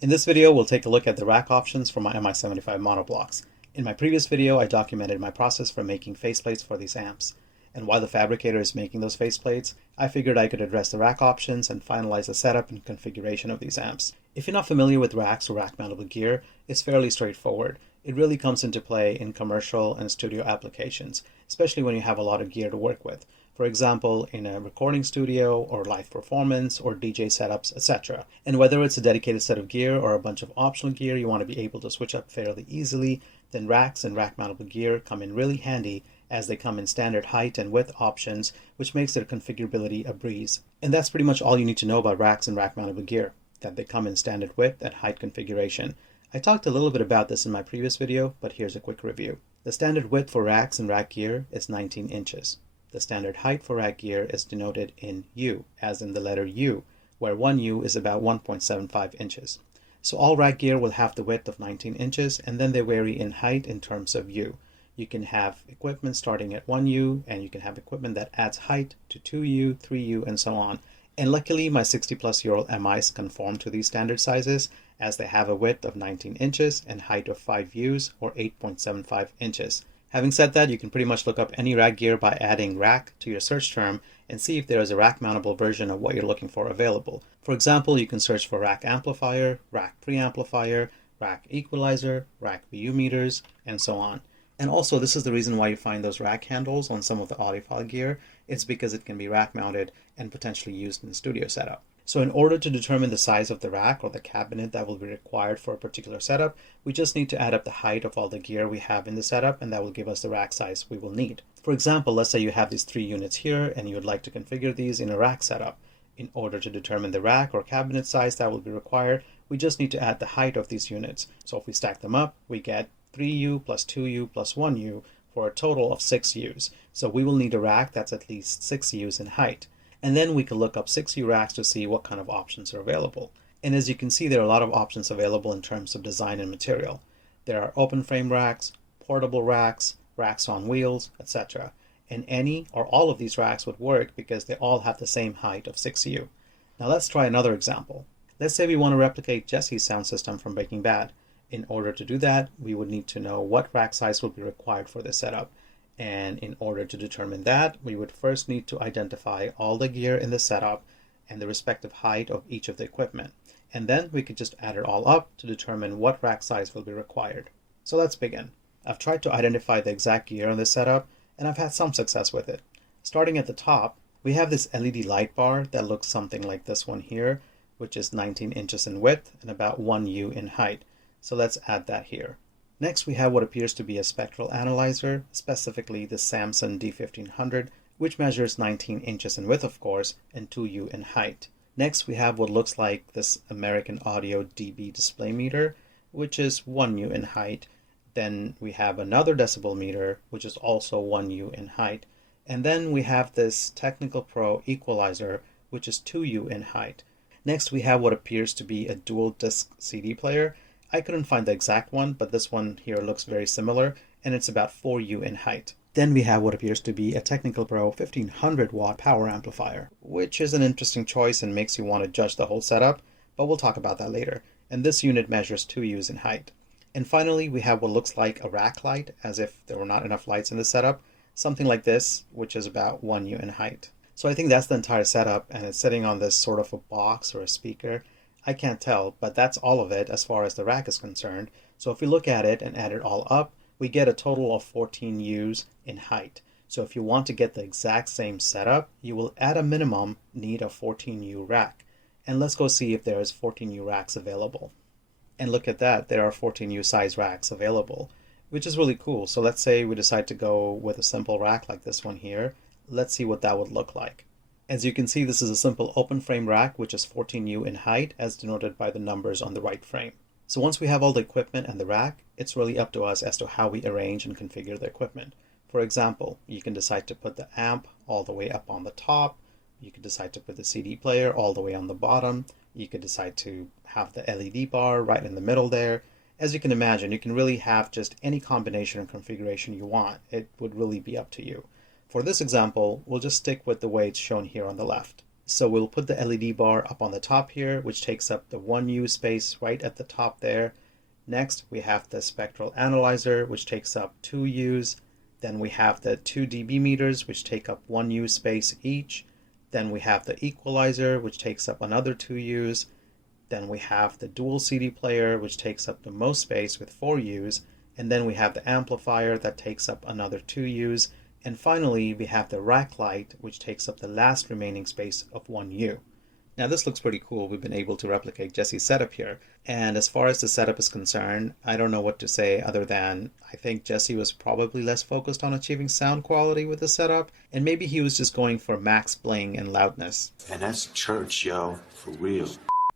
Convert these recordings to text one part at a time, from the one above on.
In this video, we'll take a look at the rack options for my MI-75 monoblocks. In my previous video, I documented my process for making faceplates for these amps. And while the fabricator is making those faceplates, I figured I could address the rack options and finalize the setup and configuration of these amps. If you're not familiar with racks or rack-mountable gear, it's fairly straightforward. It really comes into play in commercial and studio applications, especially when you have a lot of gear to work with. For example, in a recording studio or live performance or DJ setups, etc. And whether it's a dedicated set of gear or a bunch of optional gear you want to be able to switch up fairly easily, then racks and rack-mountable gear come in really handy as they come in standard height and width options, which makes their configurability a breeze. And that's pretty much all you need to know about racks and rack-mountable gear, that they come in standard width and height configuration. I talked a little bit about this in my previous video, but here's a quick review. The standard width for racks and rack gear is 19 inches. The standard height for rack gear is denoted in U, as in the letter U, where 1 U is about 1.75 inches. So all rack gear will have the width of 19 inches, and then they vary in height in terms of U. You can have equipment starting at 1 U, and you can have equipment that adds height to 2 U, 3 U, and so on. And luckily, my 60-plus-year-old MIs conform to these standard sizes, as they have a width of 19 inches and height of 5 U's, or 8.75 inches. Having said that, you can pretty much look up any rack gear by adding rack to your search term and see if there is a rack-mountable version of what you're looking for available. For example, you can search for rack amplifier, rack preamplifier, rack equalizer, rack VU meters, and so on. And also, this is the reason why you find those rack handles on some of the audiophile gear. It's because it can be rack mounted and potentially used in the studio setup. So in order to determine the size of the rack or the cabinet that will be required for a particular setup, we just need to add up the height of all the gear we have in the setup, and that will give us the rack size we will need. For example, let's say you have these 3 units here and you would like to configure these in a rack setup. In order to determine the rack or cabinet size that will be required, we just need to add the height of these units. So if we stack them up, we get 3U plus 2U plus 1U for a total of 6 U's. So we will need a rack that's at least 6 U's in height. And then we can look up 6U racks to see what kind of options are available. And as you can see, there are a lot of options available in terms of design and material. There are open frame racks, portable racks, racks on wheels, etc. And any or all of these racks would work because they all have the same height of 6U. Now let's try another example. Let's say we want to replicate Jesse's sound system from Breaking Bad. In order to do that, we would need to know what rack size will be required for this setup. And in order to determine that, we would first need to identify all the gear in the setup and the respective height of each of the equipment. And then we could just add it all up to determine what rack size will be required. So let's begin. I've tried to identify the exact gear on this setup, and I've had some success with it. Starting at the top, we have this LED light bar that looks something like this one here, which is 19 inches in width and about 1 U in height. So let's add that here. Next, we have what appears to be a spectral analyzer, specifically the Samson D1500, which measures 19 inches in width, of course, and 2 U in height. Next, we have what looks like this American Audio dB display meter, which is 1 U in height. Then we have another decibel meter, which is also 1 U in height. And then we have this Technical Pro equalizer, which is 2 U in height. Next, we have what appears to be a dual disc CD player. I couldn't find the exact one, but this one here looks very similar, and it's about 4 U in height. Then we have what appears to be a Technical Pro 1500 watt power amplifier, which is an interesting choice and makes you want to judge the whole setup, but we'll talk about that later. And this unit measures 2 U's in height. And finally, we have what looks like a rack light, as if there were not enough lights in the setup, something like this, which is about 1 U in height. So I think that's the entire setup, and it's sitting on this sort of a box or a speaker. I can't tell, but that's all of it as far as the rack is concerned. So if we look at it and add it all up, we get a total of 14 U's in height. So if you want to get the exact same setup, you will at a minimum need a 14 U rack. And let's go see if there is 14 U racks available. And look at that, there are 14 U size racks available, which is really cool. So let's say we decide to go with a simple rack like this one here. Let's see what that would look like. As you can see, this is a simple open frame rack, which is 14 U in height, as denoted by the numbers on the right frame. So once we have all the equipment and the rack, it's really up to us as to how we arrange and configure the equipment. For example, you can decide to put the amp all the way up on the top. You could decide to put the CD player all the way on the bottom. You could decide to have the LED bar right in the middle there. As you can imagine, you can really have just any combination or configuration you want. It would really be up to you. For this example, we'll just stick with the way it's shown here on the left. So we'll put the LED bar up on the top here, which takes up the 1U space right at the top there. Next, we have the spectral analyzer, which takes up 2 U's. Then we have the 2 dB meters, which take up 1 U space each. Then we have the equalizer, which takes up another 2 U's. Then we have the dual CD player, which takes up the most space with 4 U's. And then we have the amplifier that takes up another 2 U's. And finally, we have the rack light, which takes up the last remaining space of 1 U. Now this looks pretty cool. We've been able to replicate Jesse's setup here. And as far as the setup is concerned, I don't know what to say other than I think Jesse was probably less focused on achieving sound quality with the setup, and maybe he was just going for max bling and loudness. And that's church, yo, for real.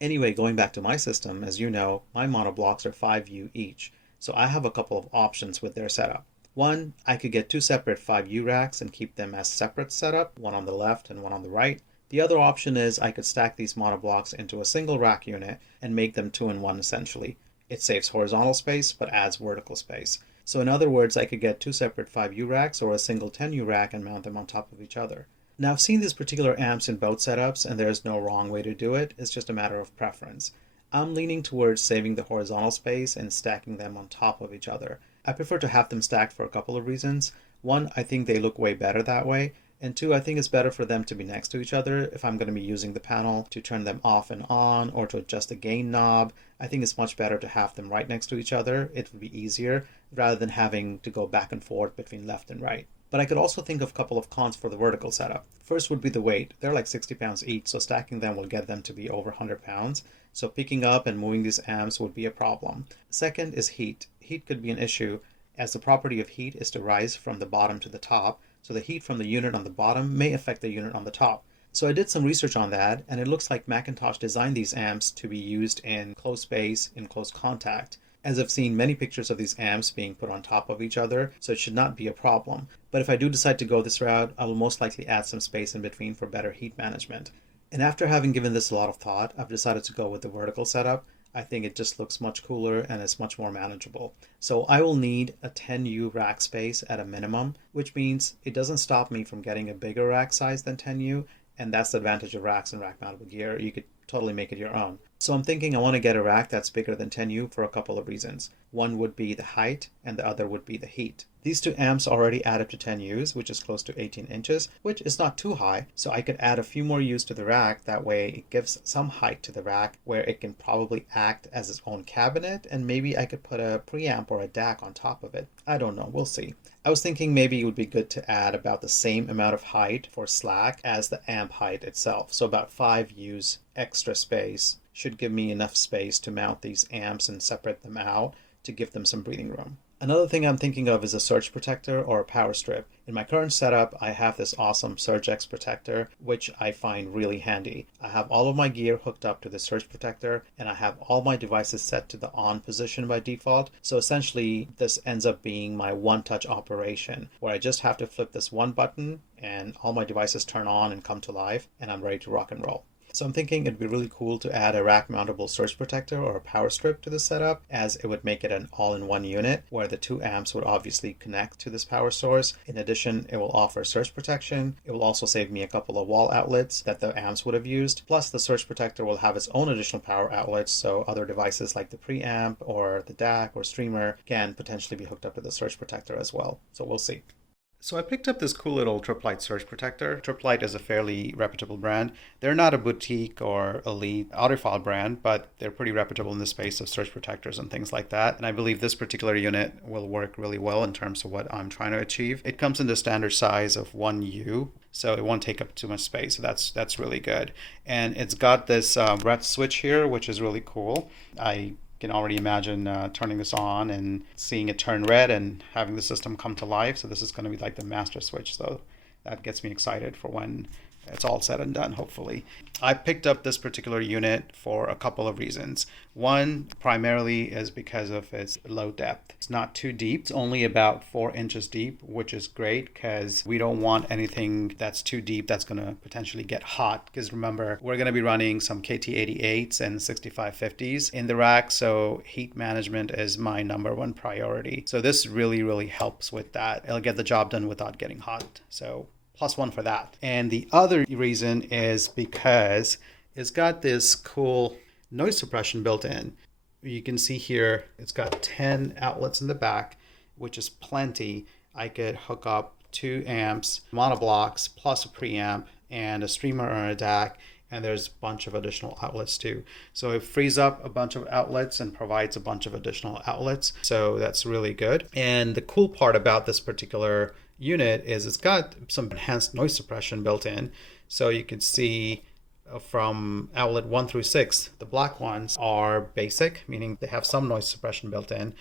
Anyway, going back to my system, as you know, my monoblocks are 5U each, so I have a couple of options with their setup. One, I could get 2 separate 5U racks and keep them as separate setup, one on the left and one on the right. The other option is I could stack these monoblocks into a single rack unit and make them 2-in-1 essentially. It saves horizontal space but adds vertical space. So in other words, I could get 2 separate 5U racks or a single 10U rack and mount them on top of each other. Now I've seen these particular amps in both setups and there's no wrong way to do it, it's just a matter of preference. I'm leaning towards saving the horizontal space and stacking them on top of each other. I prefer to have them stacked for a couple of reasons. One, I think they look way better that way. And two, I think it's better for them to be next to each other if I'm going to be using the panel to turn them off and on or to adjust the gain knob. I think it's much better to have them right next to each other. It would be easier rather than having to go back and forth between left and right. But I could also think of a couple of cons for the vertical setup. First would be the weight. They're like 60 pounds each, so stacking them will get them to be over 100 pounds. So picking up and moving these amps would be a problem. Second is heat. Heat could be an issue as the property of heat is to rise from the bottom to the top. So the heat from the unit on the bottom may affect the unit on the top. So I did some research on that, and it looks like McIntosh designed these amps to be used in close space, in close contact. As I've seen many pictures of these amps being put on top of each other, so it should not be a problem. But if I do decide to go this route, I will most likely add some space in between for better heat management. And after having given this a lot of thought, I've decided to go with the vertical setup. I think it just looks much cooler and it's much more manageable. So I will need a 10U rack space at a minimum, which means it doesn't stop me from getting a bigger rack size than 10U, and that's the advantage of racks and rack mountable gear. You could totally make it your own. So I'm thinking I want to get a rack that's bigger than 10U for a couple of reasons. One would be the height and the other would be the heat. These two amps already add up to 10 U's, which is close to 18 inches, which is not too high. So I could add a few more U's to the rack. That way it gives some height to the rack where it can probably act as its own cabinet, and maybe I could put a preamp or a DAC on top of it. I don't know, we'll see. I was thinking maybe it would be good to add about the same amount of height for slack as the amp height itself. So about 5 U's extra space should give me enough space to mount these amps and separate them out to give them some breathing room. Another thing I'm thinking of is a surge protector or a power strip. In my current setup, I have this awesome SurgeX protector, which I find really handy. I have all of my gear hooked up to the surge protector, and I have all my devices set to the on position by default. So essentially, this ends up being my one-touch operation, where I just have to flip this one button, and all my devices turn on and come to life, and I'm ready to rock and roll. So I'm thinking it'd be really cool to add a rack mountable surge protector or a power strip to the setup, as it would make it an all-in-one unit where the 2 amps would obviously connect to this power source. In addition, it will offer surge protection. It will also save me a couple of wall outlets that the amps would have used. Plus the surge protector will have its own additional power outlets, so other devices like the preamp or the DAC or streamer can potentially be hooked up to the surge protector as well. So we'll see. So I picked up this cool little Triplite surge protector. Triplite is a fairly reputable brand. They're not a boutique or elite audiophile brand, but they're pretty reputable in the space of surge protectors and things like that. And I believe this particular unit will work really well in terms of what I'm trying to achieve. It comes in the standard size of 1U, so it won't take up too much space. So that's really good. And it's got this red switch here, which is really cool. I can already imagine turning this on and seeing it turn red and having the system come to life. So this is going to be like the master switch. So that gets me excited for when it's all said and done, hopefully. I picked up this particular unit for a couple of reasons. One, primarily, is because of its low depth. It's not too deep. It's only about 4 inches deep, which is great because we don't want anything that's too deep that's going to potentially get hot. Because remember, we're going to be running some KT88s and 6550s in the rack, so heat management is my #1 priority. So this really, really helps with that. It'll get the job done without getting hot. So +1 for that. And the other reason is because it's got this cool noise suppression built in. You can see here it's got 10 outlets in the back, which is plenty. I could hook up 2 amps, monoblocks, plus a preamp, and a streamer or a DAC, and there's a bunch of additional outlets too. So it frees up a bunch of outlets and provides a bunch of additional outlets. So that's really good. And the cool part about this particular unit is it's got some enhanced noise suppression built in. So you can see from outlet 1 through 6, the black ones are basic, meaning they have some noise suppression built in.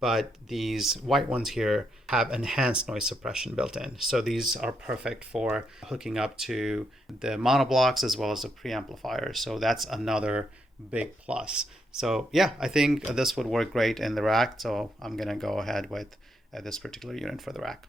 But these white ones here have enhanced noise suppression built in. So these are perfect for hooking up to the monoblocks as well as the preamplifier. So that's another big plus. So yeah, I think this would work great in the rack. So I'm going to go ahead with this particular unit for the rack.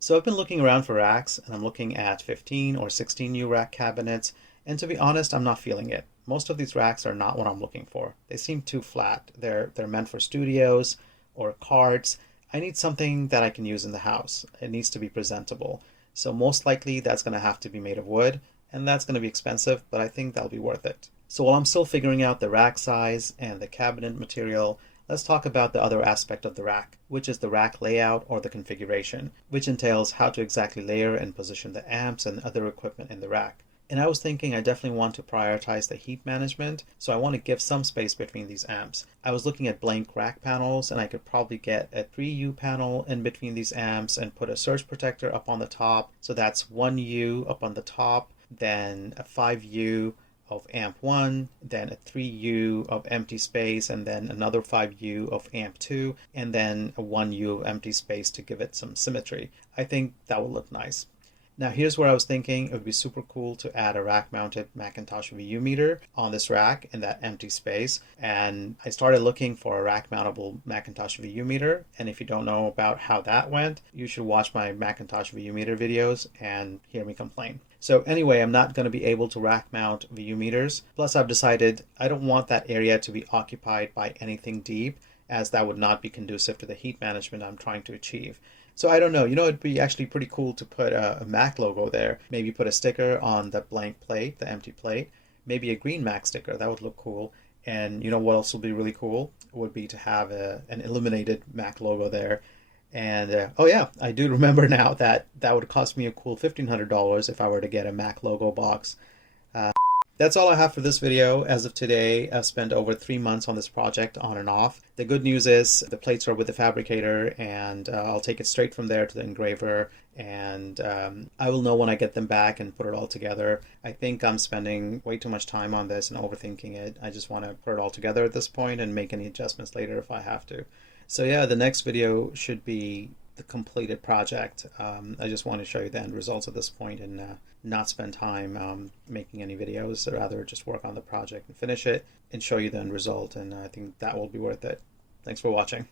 So I've been looking around for racks, and I'm looking at 15 or 16 new rack cabinets. And to be honest, I'm not feeling it. Most of these racks are not what I'm looking for. They seem too flat. They're meant for studios or carts. I need something that I can use in the house. It needs to be presentable. So most likely that's going to have to be made of wood, and that's going to be expensive, but I think that'll be worth it. So while I'm still figuring out the rack size and the cabinet material, let's talk about the other aspect of the rack, which is the rack layout or the configuration, which entails how to exactly layer and position the amps and other equipment in the rack. And I was thinking I definitely want to prioritize the heat management, so I want to give some space between these amps. I was looking at blank rack panels, and I could probably get a 3U panel in between these amps and put a surge protector up on the top. So that's 1U up on the top, then a 5U of amp 1, then a 3U of empty space, and then another 5U of amp 2, and then a 1U of empty space to give it some symmetry. I think that would look nice. Now here's where I was thinking it would be super cool to add a rack-mounted McIntosh VU meter on this rack in that empty space. And I started looking for a rack-mountable McIntosh VU meter. And if you don't know about how that went, you should watch my McIntosh VU meter videos and hear me complain. So anyway, I'm not going to be able to rack mount VU meters. Plus I've decided I don't want that area to be occupied by anything deep, as that would not be conducive to the heat management I'm trying to achieve. So I don't know, it'd be actually pretty cool to put a Mac logo there. Maybe put a sticker on the blank plate, the empty plate. Maybe a green Mac sticker, that would look cool. And you know what else would be really cool? Would be to have an illuminated Mac logo there. And oh yeah, I do remember now that would cost me a cool $1,500 if I were to get a Mac logo box. That's all I have for this video. As of today, I've spent over 3 months on this project on and off. The good news is the plates are with the fabricator, and I'll take it straight from there to the engraver, and I will know when I get them back and put it all together. I think I'm spending way too much time on this and overthinking it. I just want to put it all together at this point and make any adjustments later if I have to. So yeah, the next video should be the completed project. I just want to show you the end results at this point and not spend time making any videos, rather just work on the project and finish it and show you the end result, and I think that will be worth it. Thanks for watching.